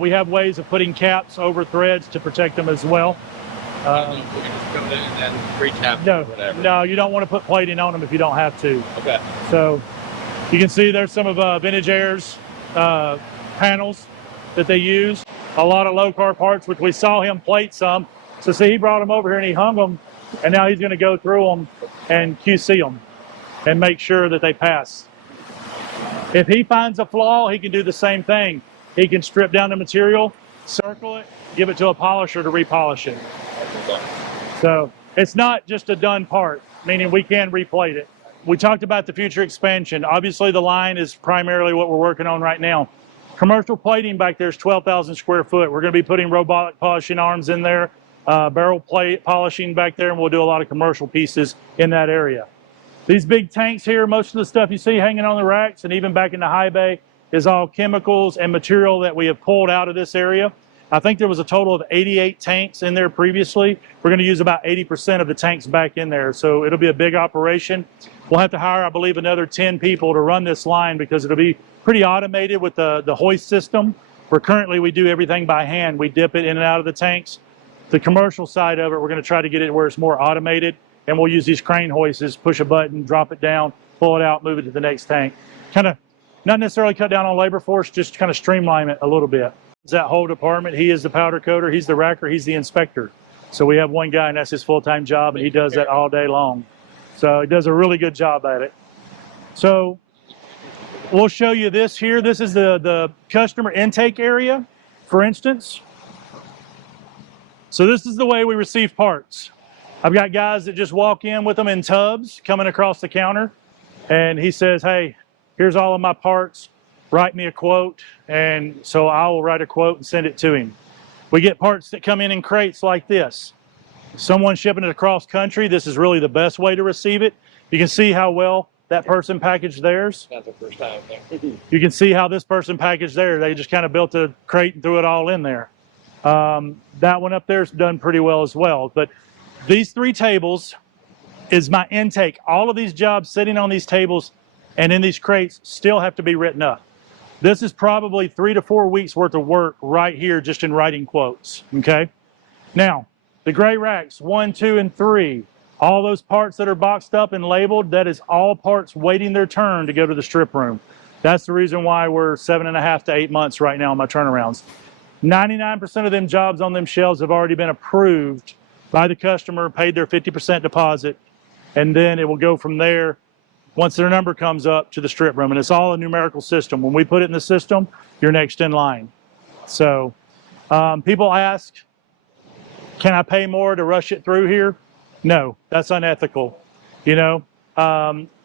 We have ways of putting caps over threads to protect them as well. I don't know if we can just put it in and then recap No, or whatever. no, you don't want to put plating on them if you don't have to. Okay. So you can see there's some of Vintage Air's panels that they use. A lot of low car parts, which we saw him plate some. So see, he brought them over here and he hung them, and now he's going to go through them and QC them and make sure that they pass. If he finds a flaw, he can do the same thing. He can strip down the material, circle it, give it to a polisher to repolish it. So it's not just a done part, meaning we can replate it. We talked about the future expansion. Obviously the line is primarily what we're working on right now. Commercial plating back there is 12,000 square foot. We're going to be putting robotic polishing arms in there, barrel plate polishing back there, and we'll do a lot of commercial pieces in that area. These big tanks here, most of the stuff you see hanging on the racks and even back in the high bay is all chemicals and material that we have pulled out of this area. I think there was a total of 88 tanks in there previously. We're going to use about 80% of the tanks back in there. So it'll be a big operation. We'll have to hire, I believe, another 10 people to run this line because it'll be pretty automated with the hoist system. Where currently we do everything by hand. We dip it in and out of the tanks. The commercial side of it, we're going to try to get it where it's more automated. And we'll use these crane hoists, push a button, drop it down, pull it out, move it to the next tank. Kind of not necessarily cut down on labor force, just kind of streamline it a little bit. That whole department, he is the powder coater, he's the racker, he's the inspector. So we have one guy and that's his full-time job and he does that all day long. So he does a really good job at it. So we'll show you this here. This is the customer intake area, for instance. So this is the way we receive parts. I've got guys that just walk in with them in tubs coming across the counter and he says, hey, here's all of my parts, write me a quote. And so I will write a quote and send it to him. We get parts that come in crates like this. Someone shipping it across country, this is really the best way to receive it. You can see how well that person packaged theirs. Not the first time. You can see how this person packaged theirs. They just kind of built a crate and threw it all in there. That one up there is done pretty well as well. But these 3 tables is my intake. All of these jobs sitting on these tables and in these crates still have to be written up. This is probably 3 to 4 weeks worth of work right here just in writing quotes, okay? Now, the gray racks, 1, 2, and 3, all those parts that are boxed up and labeled, that is all parts waiting their turn to go to the strip room. That's the reason why we're 7.5 to 8 months right now on my turnarounds. 99% of them jobs on them shelves have already been approved by the customer, paid their 50% deposit, and then it will go from there once their number comes up to the strip room. And it's all a numerical system. When we put it in the system, you're next in line. So people ask, can I pay more to rush it through here? No, that's unethical. You know,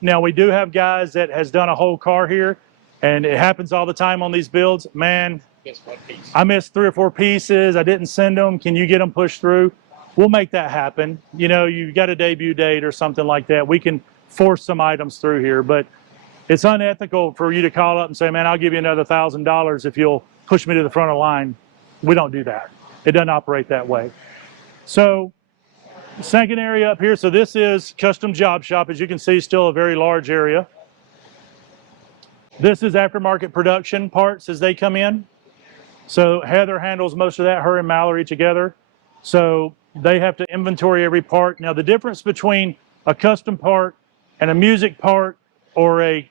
now we do have guys that has done a whole car here and it happens all the time on these builds. Man, I missed 3 or 4 pieces. I didn't send them. Can you get them pushed through? We'll make that happen. You know, you've got a debut date or something like that. We can force some items through here, but it's unethical for you to call up and say, man, I'll give you another $1,000 if you'll push me to the front of the line. We don't do that. It doesn't operate that way. So second area up here, so this is custom job shop. As you can see, still a very large area. This is aftermarket production parts as they come in. So Heather handles most of that, her and Mallory together. So they have to inventory every part. Now the difference between a custom part and a music part or a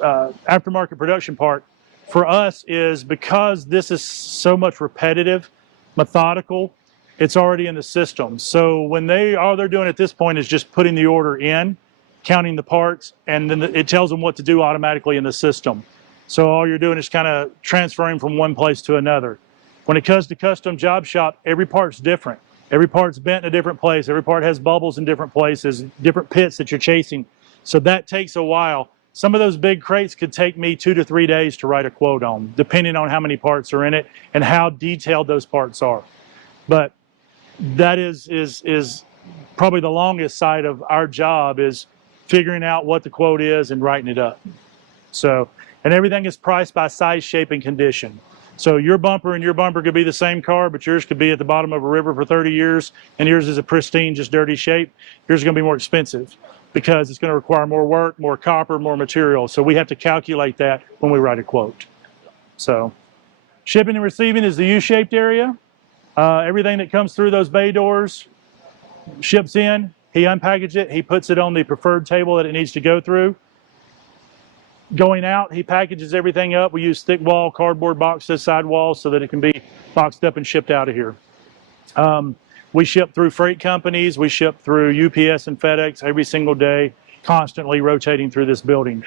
aftermarket production part for us is because this is so much repetitive, methodical, it's already in the system. So when all they're doing at this point is just putting the order in, counting the parts, and then it tells them what to do automatically in the system. So all you're doing is kind of transferring from one place to another. When it comes to custom job shop, every part's different. Every part's bent in a different place. Every part has bubbles in different places, different pits that you're chasing. So that takes a while. Some of those big crates could take me 2 to 3 days to write a quote on, depending on how many parts are in it and how detailed those parts are. But that is probably the longest side of our job, is figuring out what the quote is and writing it up. So, and everything is priced by size, shape, and condition. So your bumper and your bumper could be the same car, but yours could be at the bottom of a river for 30 years, and yours is a pristine, just dirty shape. Yours is going to be more expensive because it's going to require more work, more copper, more material. So we have to calculate that when we write a quote. So shipping and receiving is the U-shaped area. Everything that comes through those bay doors ships in. He unpackages it. He puts it on the preferred table that it needs to go through. Going out, he packages everything up. We use thick wall cardboard boxes, sidewalls, so that it can be boxed up and shipped out of here. We ship through freight companies. We ship through UPS and FedEx every single day, constantly rotating through this building.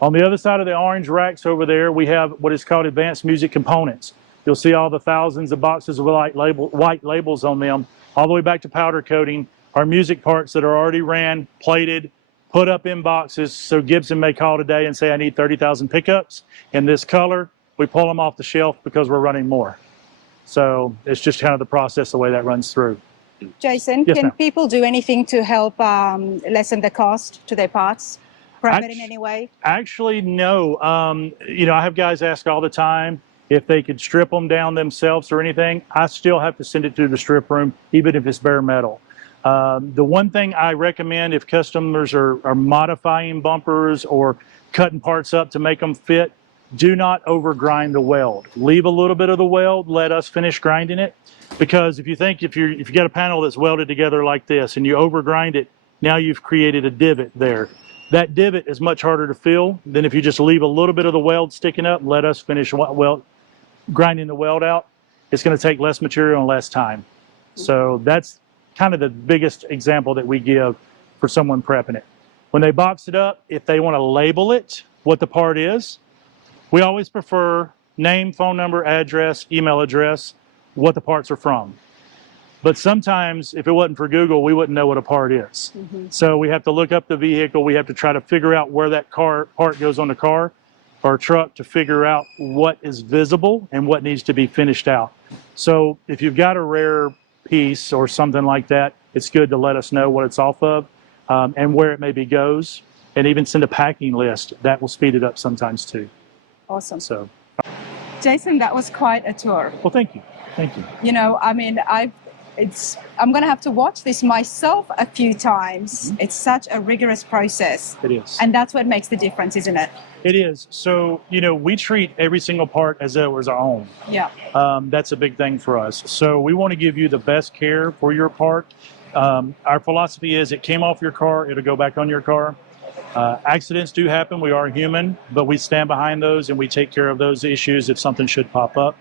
On the other side of the orange racks over there, we have what is called advanced music components. You'll see all the thousands of boxes with white labels on them, all the way back to powder coating, are music parts that are already ran, plated, put up in boxes. So Gibson may call today and say, I need 30,000 pickups in this color. We pull them off the shelf because we're running more. So it's just kind of the process, the way that runs through. Jason, Yes, can ma'am. people do anything to help lessen the cost to their parts? Private in any way? Actually, no. You know, I have guys ask all the time, If they could strip them down themselves or anything, I still have to send it through the strip room, even if it's bare metal. The one thing I recommend if customers are modifying bumpers or cutting parts up to make them fit, do not over grind the weld. Leave a little bit of the weld, let us finish grinding it. Because if you got a panel that's welded together like this and you over grind it, now you've created a divot there. That divot is much harder to fill than if you just leave a little bit of the weld sticking up and let us finish grinding the weld out. It's going to take less material and less time. So that's kind of the biggest example that we give for someone prepping it. When they box it up, if they want to label it, what the part is, we always prefer name, phone number, address, email address, what the parts are from. But sometimes, if it wasn't for Google, we wouldn't know what a part is. So we have to look up the vehicle. We have to try to figure out where that part goes on the car or truck to figure out what is visible and what needs to be finished out. So if you've got a rare piece or something like that, it's good to let us know what it's off of and where it maybe goes, and even send a packing list. That will speed it up sometimes too. Awesome. So, Jason, that was quite a tour. well, thank you. Thank you. You know, I mean, I'm going to have to watch this myself a few times. It's such a rigorous process. It is. And that's what makes the difference, isn't it? It is. So, we treat every single part as though it was our own. Yeah. That's a big thing for us. So we want to give you the best care for your part. Our philosophy is it came off your car, it'll go back on your car. Accidents do happen. We are human, but we stand behind those and we take care of those issues if something should pop up.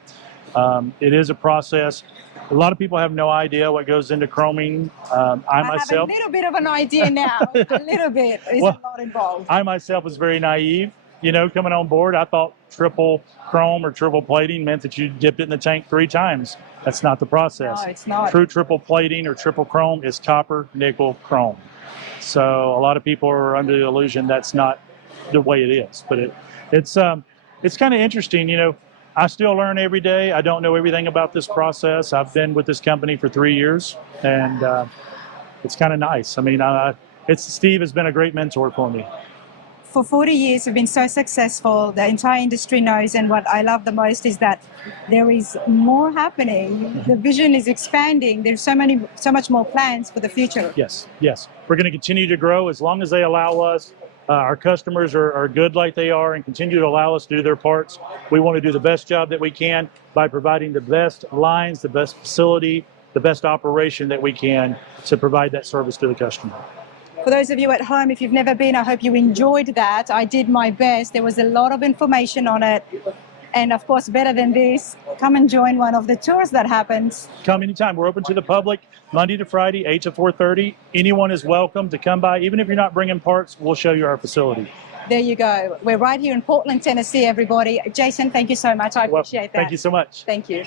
It is a process. A lot of people have no idea what goes into chroming. I myself have a little bit of an idea now. A little bit. There's a lot involved. I myself was very naive. Coming on board, I thought triple chrome or triple plating meant that you dipped it in the tank 3 times. That's not the process. No, it's not. True triple plating or triple chrome is copper, nickel, chrome. So a lot of people are under the illusion that's not the way it is. But it's kind of interesting. I still learn every day. I don't know everything about this process. I've been with this company for 3 years, and it's kind of nice. I mean, Steve has been a great mentor for me. For 40 years, we've been so successful. The entire industry knows, and what I love the most is that there is more happening. The vision is expanding. There's so much more plans for the future. Yes. We're going to continue to grow as long as they allow us. Our customers are good like they are and continue to allow us to do their parts. We want to do the best job that we can by providing the best lines, the best facility, the best operation that we can to provide that service to the customer. For those of you at home, if you've never been, I hope you enjoyed that. I did my best. There was a lot of information on it. And of course, better than this, come and join one of the tours that happens. Come anytime. We're open to the public Monday to Friday, 8 to 4:30. Anyone is welcome to come by. Even if you're not bringing parts, we'll show you our facility. There you go. We're right here in Portland, Tennessee, everybody. Jason, thank you so much. I appreciate that. Thank you so much. Thank you.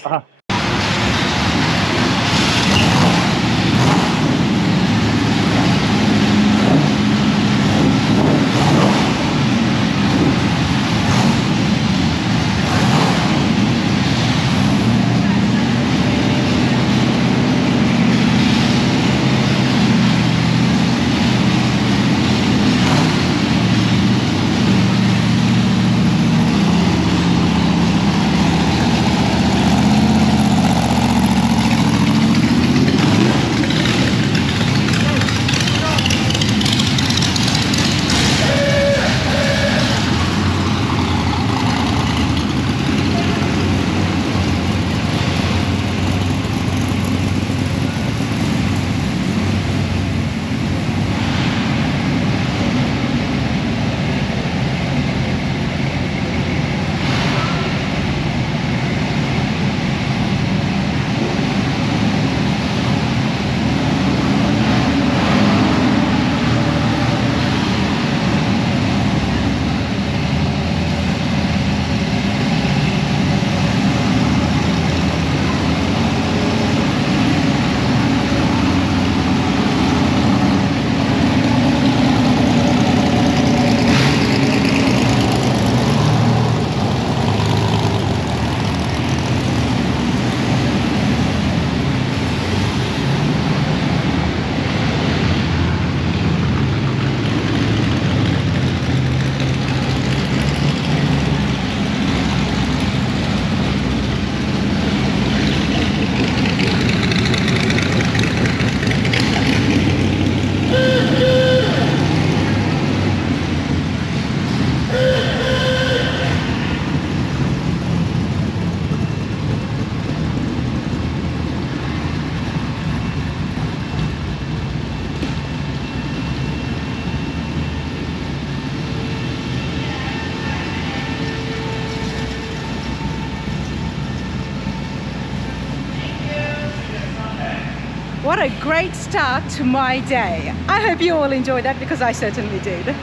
What a great start to my day. I hope you all enjoyed that because I certainly did.